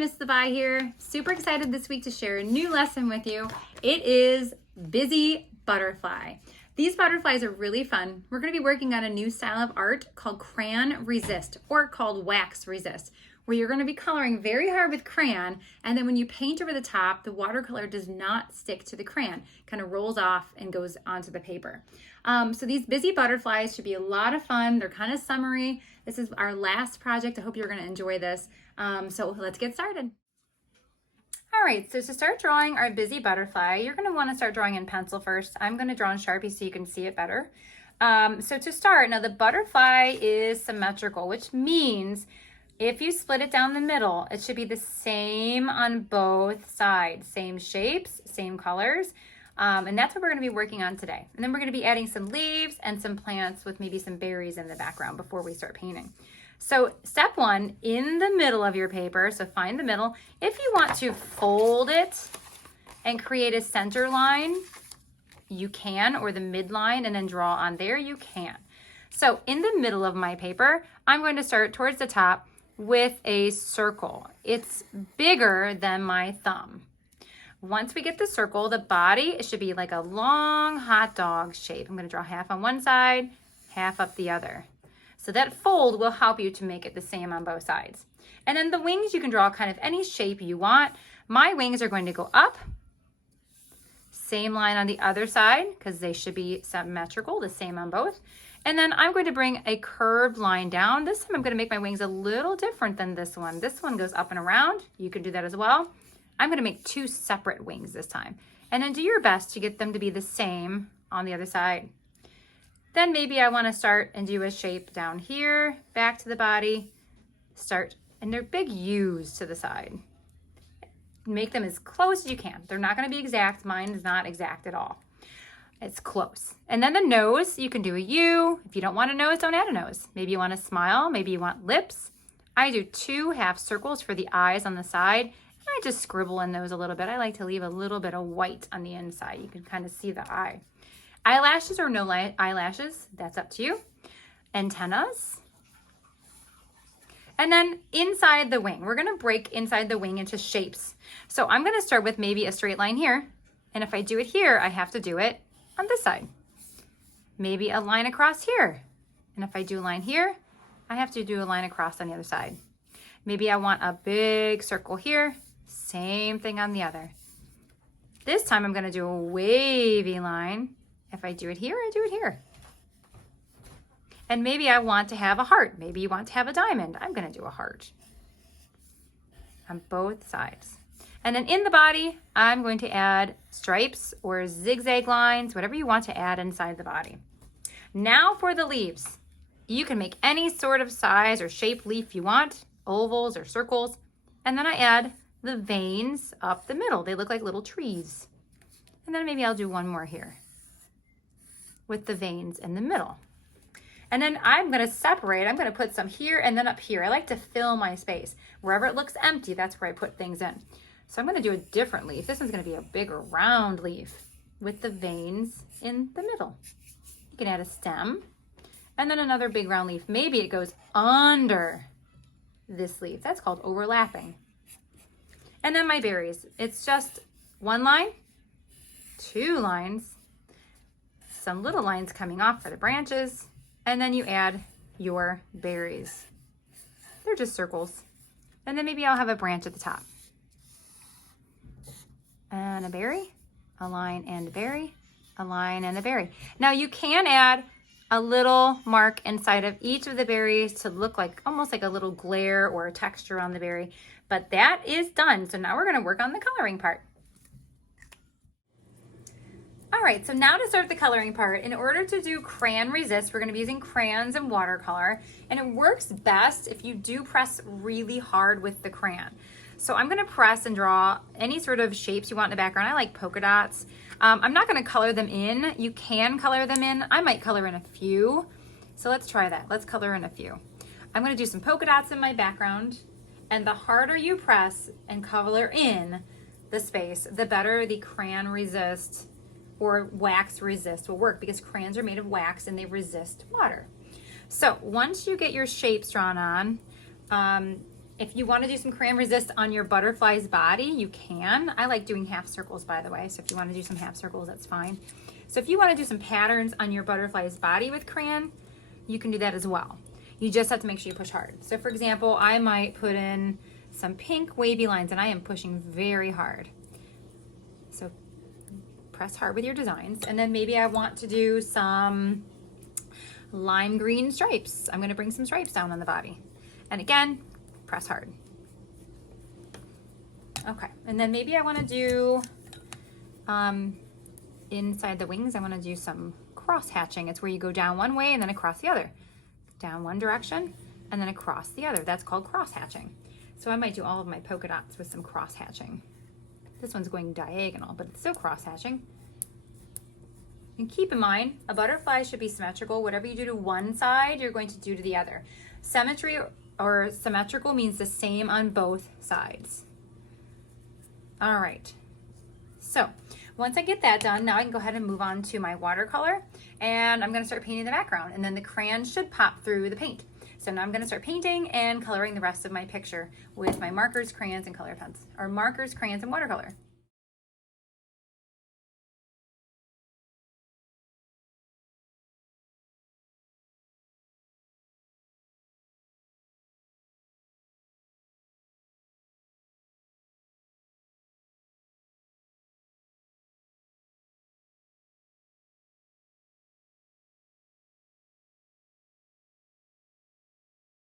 Miss the Bye here. Super excited this week to share a new lesson with you. It is Busy Butterfly. These butterflies are really fun. We're going to be working on a new style of art called crayon resist, or called wax resist, where you're going to be coloring very hard with crayon, and then when you paint over the top, the watercolor does not stick to the crayon. It kind of rolls off and goes onto the paper. So these busy butterflies should be a lot of fun. They're kind of summery. This is our last project. I hope you're going to enjoy this. So let's get started. All right, so to start drawing our busy butterfly, you're going to want to start drawing in pencil first. I'm going to draw in Sharpie so you can see it better. So to start, now the butterfly is symmetrical, which means if you split it down the middle, it should be the same on both sides, same shapes, same colors. And that's what we're going to be working on today. And then we're going to be adding some leaves and some plants with maybe some berries in the background before we start painting. So step one, in the middle of your paper, so find the middle. If you want to fold it and create a center line, you can, or the midline, and then draw on there, you can. So in the middle of my paper, I'm going to start towards the top with a circle. It's bigger than my thumb. Once we get the circle, the body, it should be like a long hot dog shape. I'm going to draw half on one side, half up the other. So that fold will help you to make it the same on both sides. And then the wings, you can draw kind of any shape you want. My wings are going to go up. Same line on the other side because they should be symmetrical, the same on both. And then I'm going to bring a curved line down. This time I'm going to make my wings a little different than this one. This one goes up and around. You can do that as well. I'm going to make two separate wings this time. And then do your best to get them to be the same on the other side. Then maybe I want to start and do a shape down here, back to the body, start, and they're big U's to the side. Make them as close as you can. They're not going to be exact. Mine is not exact at all. It's close. And then the nose, you can do a U. If you don't want a nose, don't add a nose. Maybe you want a smile. Maybe you want lips. I do 2 half circles for the eyes on the side. And I just scribble in those a little bit. I like to leave a little bit of white on the inside. You can kind of see the eye. Eyelashes or no eyelashes, that's up to you. Antennas. And then inside the wing, we're gonna break inside the wing into shapes. So I'm gonna start with maybe a straight line here. And if I do it here, I have to do it on this side. Maybe a line across here. And if I do a line here, I have to do a line across on the other side. Maybe I want a big circle here. Same thing on the other. This time I'm gonna do a wavy line. If I do it here, I do it here. And maybe I want to have a heart. Maybe you want to have a diamond. I'm going to do a heart on both sides. And then in the body, I'm going to add stripes or zigzag lines, whatever you want to add inside the body. Now for the leaves. You can make any sort of size or shape leaf you want, ovals or circles. And then I add the veins up the middle. They look like little trees. And then maybe I'll do one more here with the veins in the middle. And then I'm gonna separate, I'm gonna put some here and then up here. I like to fill my space. Wherever it looks empty, that's where I put things in. So I'm gonna do a different leaf. This one's gonna be a bigger round leaf with the veins in the middle. You can add a stem and then another big round leaf. Maybe it goes under this leaf. That's called overlapping. And then my berries. It's just 1 line, 2 lines, some little lines coming off for the branches, and then you add your berries. They're just circles. And then maybe I'll have a branch at the top. And a berry, a line and a berry, a line and a berry. Now you can add a little mark inside of each of the berries to look like almost like a little glare or a texture on the berry, but that is done. So now we're gonna work on the coloring part. All right, so now to start the coloring part, in order to do crayon resist, we're gonna be using crayons and watercolor, and it works best if you do press really hard with the crayon. So I'm gonna press and draw any sort of shapes you want in the background. I like polka dots. I'm not gonna color them in. You can color them in. I might color in a few. So let's try that. Let's color in a few. I'm gonna do some polka dots in my background, and the harder you press and color in the space, the better the crayon resist or wax resist will work, because crayons are made of wax and they resist water. So once you get your shapes drawn on, If you want to do some crayon resist on your butterfly's body, you can. I like doing half circles, by the way, so if you want to do some half circles, that's fine. So if you want to do some patterns on your butterfly's body with crayon, you can do that as well. You just have to make sure you push hard. So for example, I might put in some pink wavy lines, and I am pushing very hard. So press hard with your designs. And then maybe I want to do some lime green stripes. I'm gonna bring some stripes down on the body. And again, press hard. Okay, and then maybe I wanna do, inside the wings, I wanna do some cross hatching. It's where you go down one way and then across the other. Down one direction and then across the other. That's called cross hatching. So I might do all of my polka dots with some cross hatching. This one's going diagonal, but it's still cross hatching. And keep in mind, a butterfly should be symmetrical. Whatever you do to one side, you're going to do to the other. Symmetry or symmetrical means the same on both sides. All right, so once I get that done, now I can go ahead and move on to my watercolor, and I'm gonna start painting the background, and then the crayon should pop through the paint. So now I'm gonna start painting and coloring the rest of my picture with my markers, crayons, and color pens, or markers, crayons, and watercolor.